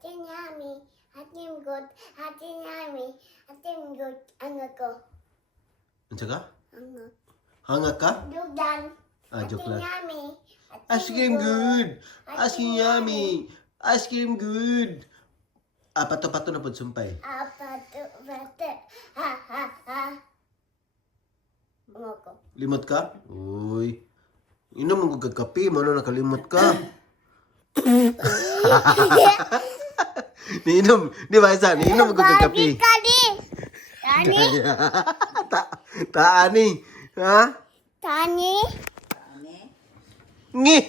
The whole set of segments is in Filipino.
Ate Yami, Ate Good, Ate Yami, Ate Good, angak ko. Ano ka? Angak. Hangak ka? Dugan. Joke Ate lang. Yami. Ice cream good! Ice cream yummy! Ice cream good! Pato-pato na po sumpay. Apa tu bata? Ha ha ha. Angak ko. Limot ka? Uy. Inom mo kagkapi, mano nakalimot ka. Niinom, di ba isa? Niinom mo kagkapi. Kali. Tani. Taani. Ha? Tani. Ngi!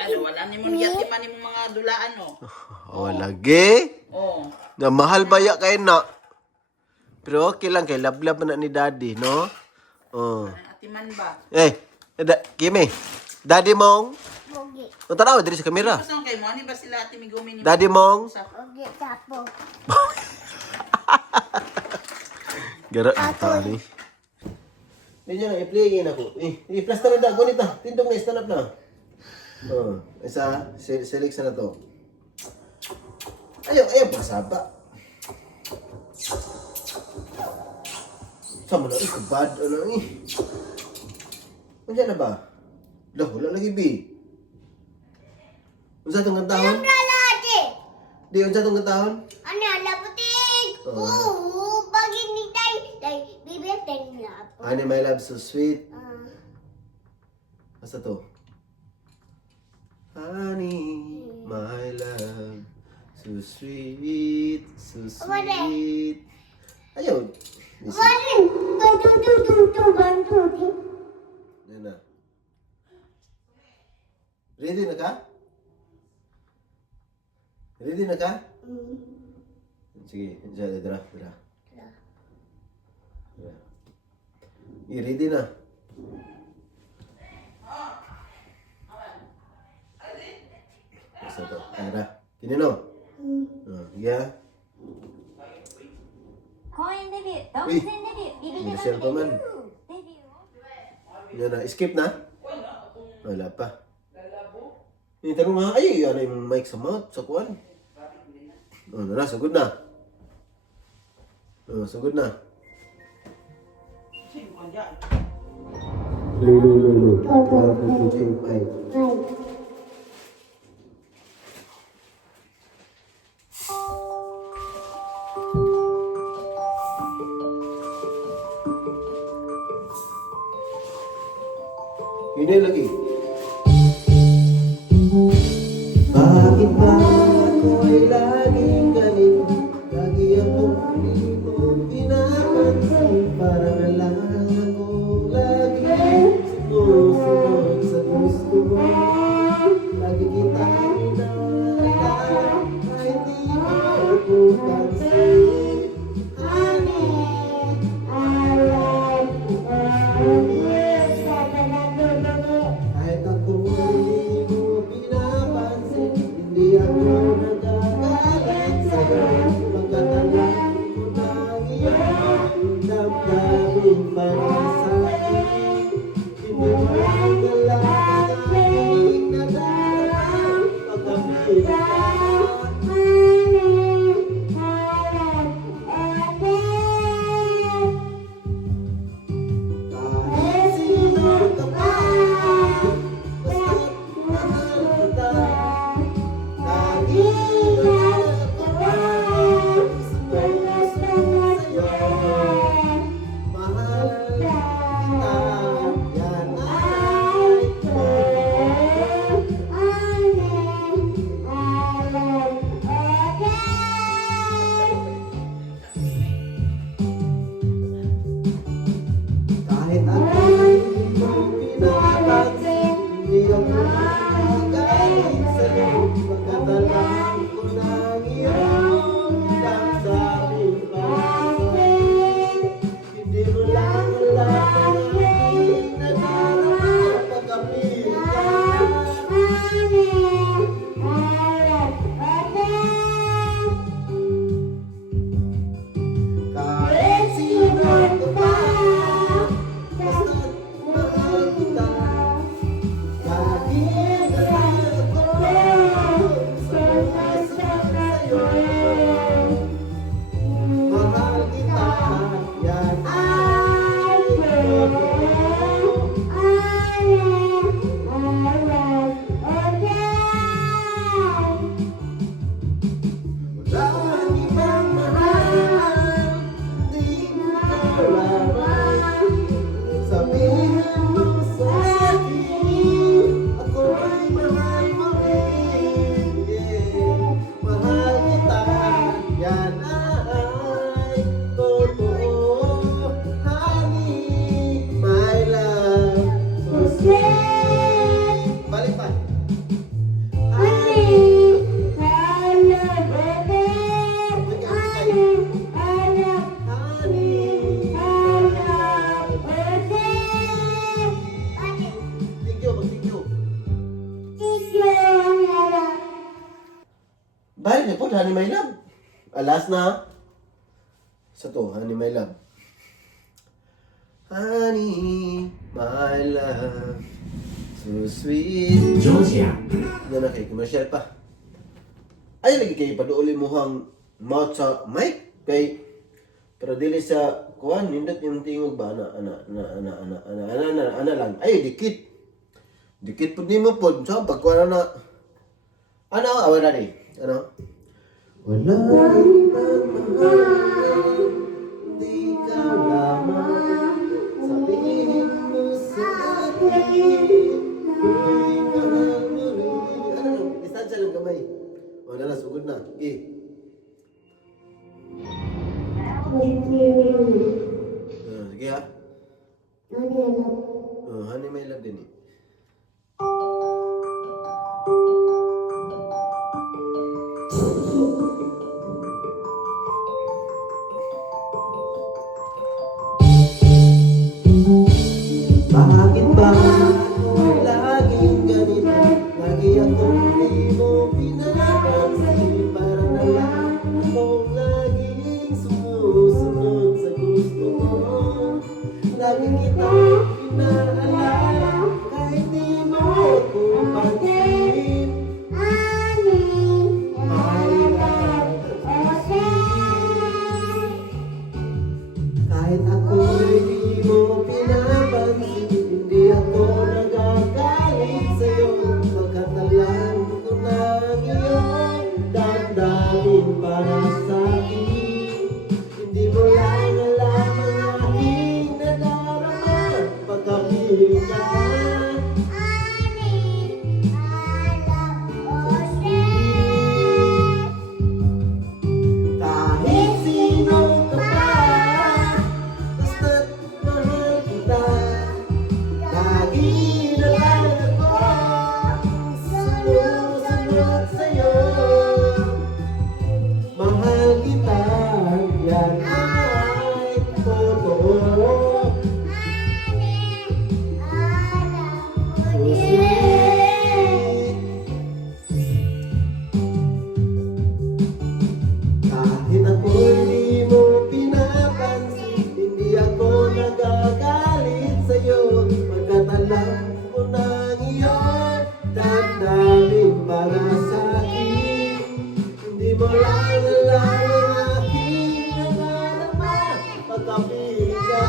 Ano, wala ni mo yatiman ni mo mga dulaan, no? Oh, lagi. Oh. Na mahal baya kayo na. Pero okay lang kay lablab na ni daddy, no? Oh. Atiman ba? Kimi. Daddy mong. Bogi. Ang tanaw, diri sa kamera. Gusto kayo mo, ano ba sila ati migumi ni Daddy mong. Bogi tapo. Gara, ito ni. Hindi na, i-playin ako. I-plaster na da, gunit na. Tindong na, stand up na. Oh, isa, select na to. Ayaw, pasaba. Sama na, kabad, ano Nandiyan na ba? Wala lagi, B. Unsa itong kantahon? Lalaki. Di, unsa itong kantahon? Ano, laputik. Bagi ni tay. Tay, bibig tay lapo. Honey, my love, so sweet. Basta to. Honey, my love, so sweet, so sweet. Ayaw. Warin. Bantu. Yan na. Ready na ka? Ready na ka? Sige, dra. Ready na. Basta to. Tara. Tinino? Yeah. 公演デビュー、動物園デビュー、ビビデバの Michelle pa man. デビューを Yan na. Skip na? Wala pa. Tanong nga, ay, ano yung mic sa mouth, sa kuwan? Sugod na. Sugod na. Lulu. Kucing, ay. Ini lagi. Bakit ba ako'y laging galit? Lagi akong hindi mo pinapansin. Parang lang ako lagi sumusunod sa gusto mo. Lagi kitang inaalala kahit di mo ako pansin. Kahit ako hindi mo pinapansin, hindi ako nagagalit sa'yo. Pagkatalan ko ng iyong damdamin para sa'kin. Hindi mo dala ang aking nadala pagkabit ka. Kahit sino ka pa, basta't mahal kita. Lagi ako sa'yo. Mahal niya po, honey my love. Alas na. Sa to, honey my love. Honey, my love, so sweet. Georgia. Yan na kay commercial pa. Ay, lagi kayo paduuli mo hang mouth sa mic. Kay, pero dili sa kuhan, nindot yung tingog ba? Ana lang. Ay, dikit. Dikit po di mo po. So, pagkuhan na. Ano, awan na rin. Ano? Wala di ka lamang. Sabihin mo sa akin, ako'y mahal mo rin. Ano lang, distansya lang kamay. Wala na, sugod na. Okay. Sige ha. Honey, my love din eh. Bakit ba laging ganito? Lagi akong di mo pinapansin. Para na lang akong laging sumusunod sa gusto mo. Lagi kitang pinaalala kahit di mo ako pansin. Kahit ako'y di mo pinapansin, hindi ako nagagalit sa'yo. Pagkat alam ko na ang iyong damdamin para sa'kin. Hindi mo lang alam ang aking nadarama pagkapiling ka. Kahit sino ka pa, basta't mahal kita. Lagi na lang ako sumusunod sa'yo. Mahal kita, yan ay totoo. So sweet. Kahit ako'y di mo pinapansin, hindi ako nagagalit sa'yo. Pagkat alam ko na ang iyong damdamin para sa'kin. Hindi mo lang alam ang aking nadarama pagkapiling ka.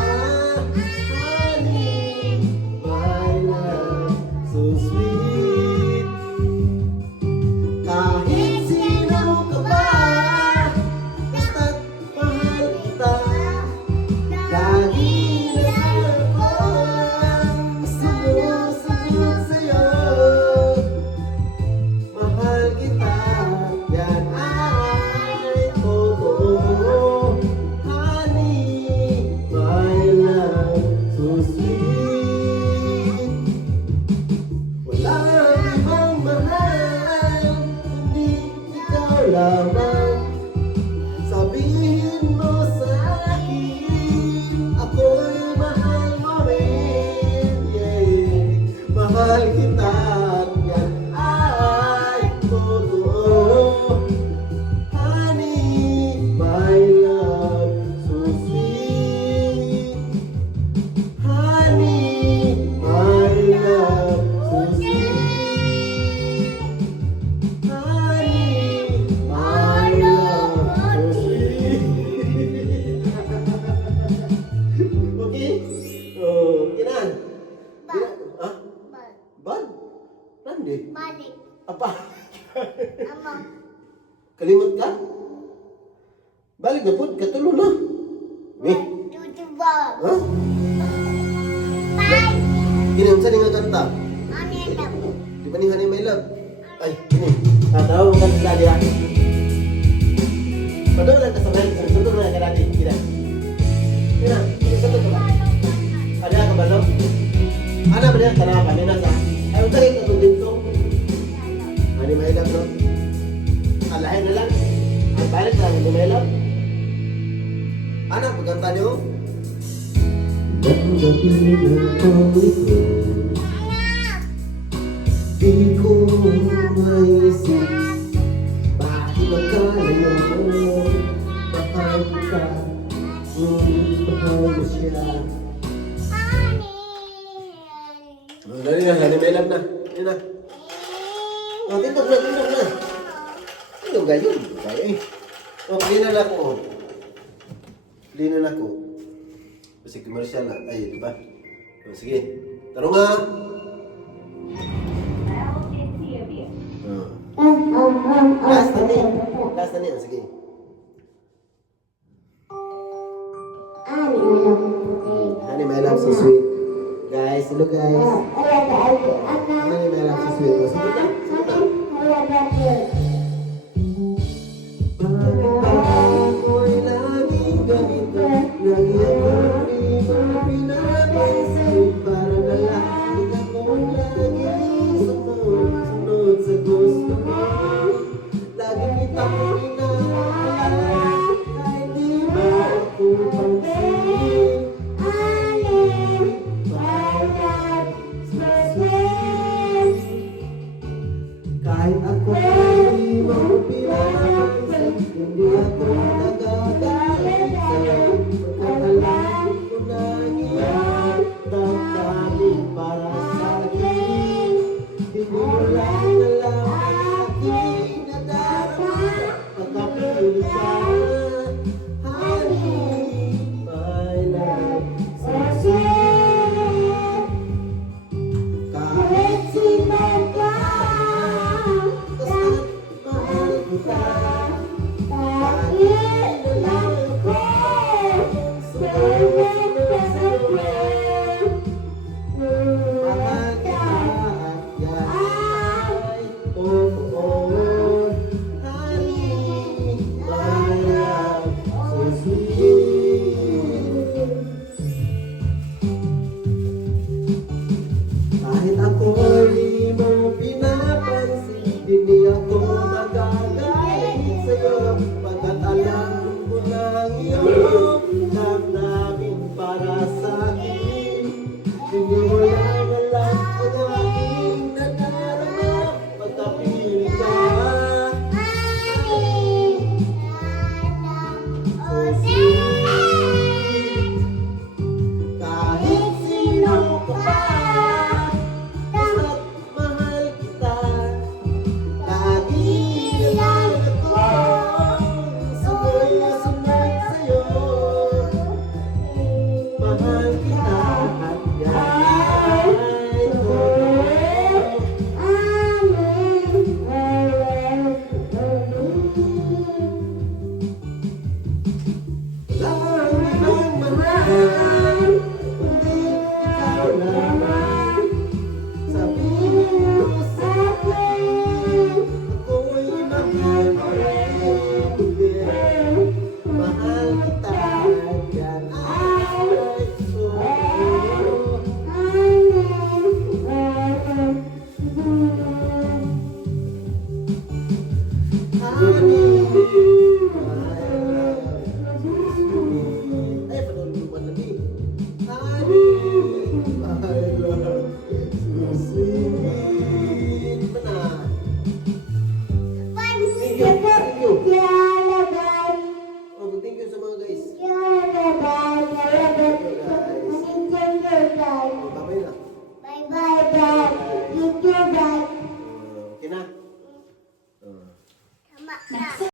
Honey, my love, so sweet. Kahit sino ka ba, basta't mahal kita. Lagi na ako ang sumusunod sa'yo. Mahal kita, yan ay totoo. Honey, my love, so sweet. Walang ibang mahal, kundi ikaw lamang. Sabihin mo sa akin, ako'y mahal mo rin. Yeah. Mahal kita, yan ay totoo. Honey, my love, so sweet. Honey, my love, so sweet. Honey, my love, so sweet. Okay? Oh, kinan. Ah? Bad? Nandi? Balik. Apa? Ama. Kalimot ka? Balik na po, katulo na. Eh, Tutuba. ha? Bye. Kinam sa nga kanta. Ano yan lang? Di ba ni Honey My Love? Ay, kini. Tatawa mo ka sa dali ha. Padol lang ka sa mga. Sunod na ka dati. Kina. Kina. Sunod ka ba? Ada ka ba no? Ana ba niya? Tanawa ka. Nina sa. Ay, unta yung katulid ko. Honey My Love no? Alahin na lang. Ang balik na Honey My Love. Ana, pagkanta niyo. Gabi na ko ito. Di ko maisip bakit kita, ngunit mahal mo siya. Oh, dali na, may love na. Dali na. Oh, tindog na. Tindog gayon. Kaya eh. Oh, clean na ko. Clean na ko. Kasi commercial na. Ay, di ba? Oh, sige. Tarong nga. Last na niya. Last na niya. Sige. Honey, my love, so sweet. Guys, hello guys. Honey, my love, so sweet. Oh, sagot na. Bakit ba ako'y laging ganito? Lagi akong di mo pinapansin. Para na lang akong laging sunod sa gusto mo. Lagi kitang pinapalala, kahit di mo ako pansin. Kahit ako di mo pinapansin, hindi ako nagagalit sa'yo. Pagkakalang ko na iyan, damdamin para sa'kin. Hindi mo lang alam ang aking nadarama. Pagkapilit ka, honey, my love, so sweet. Kahit sino ka, basta't mahal kita. Lagi na lang ako, sunod sa'yo. Mahal kita at yan ay oo. Honey, my love, so sweet. Kahit ako'y di mo pinapansin, hindi ako nagagalit sa'yo. Pagkat alam ko lang iyong damdamin para sa'kin. Hindi mo lang alam ang aking nadarama. Pagkapilit ka, so sweet. Kahit sino ka pa, basta't mahal kita. Lagi na lang ako, sunod sa'yo. Mahal kita at yan ay totoo. Walang ibang mahal, kundi ikaw lamang. Sabihin mo sa'kin, ako'y mahal mo rin.